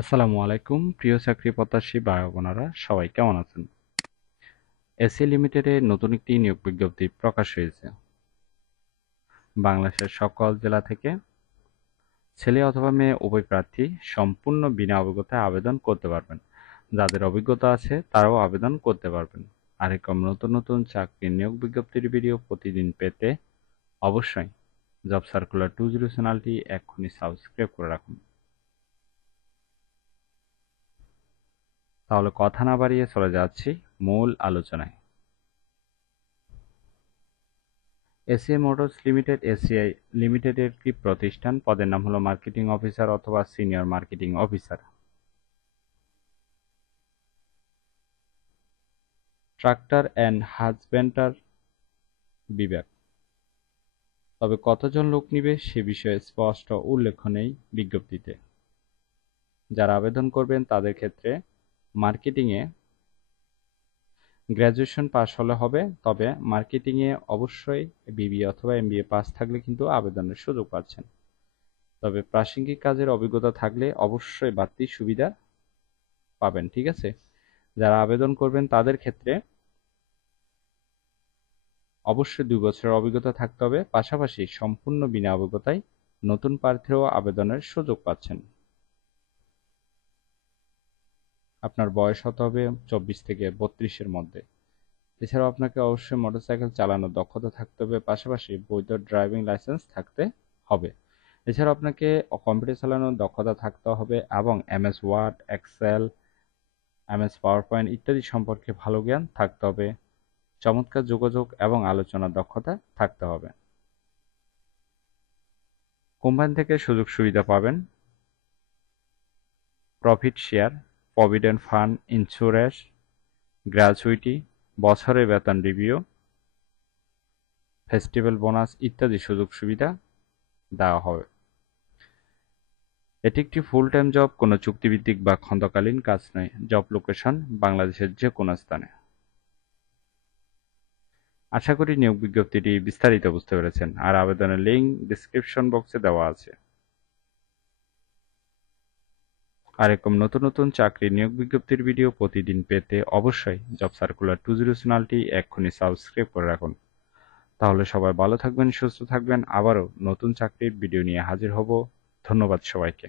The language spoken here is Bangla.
আসসালামু আলাইকুম প্রিয় চাকরি প্রত্যাশী ভাই বোনেরা সবাই কেমন আছেন? এসি লিমিটেডে নতুন একটি নিয়োগ বিজ্ঞপ্তি প্রকাশ হয়েছে। বাংলাদেশের সকল জেলা থেকে ছেলে অথবা মেয়ে উভয় প্রার্থী সম্পূর্ণ বিনা অভিজ্ঞতায় আবেদন করতে পারবেন। যাদের অভিজ্ঞতা আছে তারাও আবেদন করতে পারবেন। আর এরকম নতুন নতুন চাকরির নিয়োগ বিজ্ঞপ্তির ভিডিও প্রতিদিন পেতে অবশ্যই জব সার্কুলার 20 চ্যানেলটি এক্ষুনি সাবস্ক্রাইব করে রাখুন। তাহলে কথা না বাড়িয়ে চলে যাচ্ছি মূল আলোচনায়। এসিআই মোটরস লিমিটেড এসিআই লিমিটেডের একটি প্রতিষ্ঠান। পদের নাম হলো মার্কেটিং অফিসার অথবা senior marketing officer. Tractor and হাজবেন্ডার বিভাগ। তবে কতজন লোক নিবে সে বিষয়ে স্পষ্ট উল্লেখ নেই বিজ্ঞপ্তিতে। যারা আবেদন করবেন তাদের ক্ষেত্রে মার্কেটিংয়ে গ্র্যাজুয়েশন পাস হলে হবে, তবে মার্কেটিংয়ে অবশ্যই বিবিএ অথবা এমবিএ পাস থাকলে কিন্তু আবেদনের সুযোগ পাচ্ছেন। তবে প্রাসঙ্গিক কাজের অভিজ্ঞতা থাকলে অবশ্যই বাড়তি সুবিধা পাবেন। ঠিক আছে, যারা আবেদন করবেন তাদের ক্ষেত্রে অবশ্যই 2 বছরের অভিজ্ঞতা থাকতে হবে। পাশাপাশি সম্পূর্ণ বিনা অভিজ্ঞতায় নতুন প্রার্থীরাও আবেদনের সুযোগ পাচ্ছেন। আপনার বয়স হতে হবে 24 থেকে 32-এর মধ্যে। এছাড়াও আপনাকে অবশ্যই মোটরসাইকেল চালানোর দক্ষতা থাকতে হবে, পাশাপাশি বৈধ ড্রাইভিং লাইসেন্স থাকতে হবে। এছাড়াও আপনাকে কম্পিউটার চালানোর দক্ষতা থাকতে হবে এবং MS Word, Excel, MS PowerPoint ইত্যাদি সম্পর্কে ভালো জ্ঞান থাকতে হবে। চমৎকার যোগাযোগ এবং আলোচনার দক্ষতা থাকতে হবে। কোম্পানি থেকে সুযোগ সুবিধা পাবেন profit share, provident fund, insurance, gratuity, বছরের বেতন রিভিউ, ফেস্টিভ্যাল বোনাস ইত্যাদি সুযোগ সুবিধা দেওয়া হবে। এটি একটি ফুল টাইম জব, কোনো চুক্তিভিত্তিক বা খণ্ডকালীন কাজ নয়। জব লোকেশন বাংলাদেশের যে কোনো স্থানে। আশা করি নিয়োগ বিজ্ঞপ্তিটি বিস্তারিত বুঝতে পেরেছেন, আর আবেদনের লিঙ্ক ডেসক্রিপশন বক্সে দেওয়া আছে। আর এরকম নতুন নতুন চাকরি নিয়োগ বিজ্ঞপ্তির ভিডিও প্রতিদিন পেতে অবশ্যই জব সার্কুলার 20 চ্যানেলটি এক্ষুনি সাবস্ক্রাইব করে রাখুন। তাহলে সবাই ভালো থাকবেন, সুস্থ থাকবেন। আবারও নতুন চাকরির ভিডিও নিয়ে হাজির হব। ধন্যবাদ সবাইকে।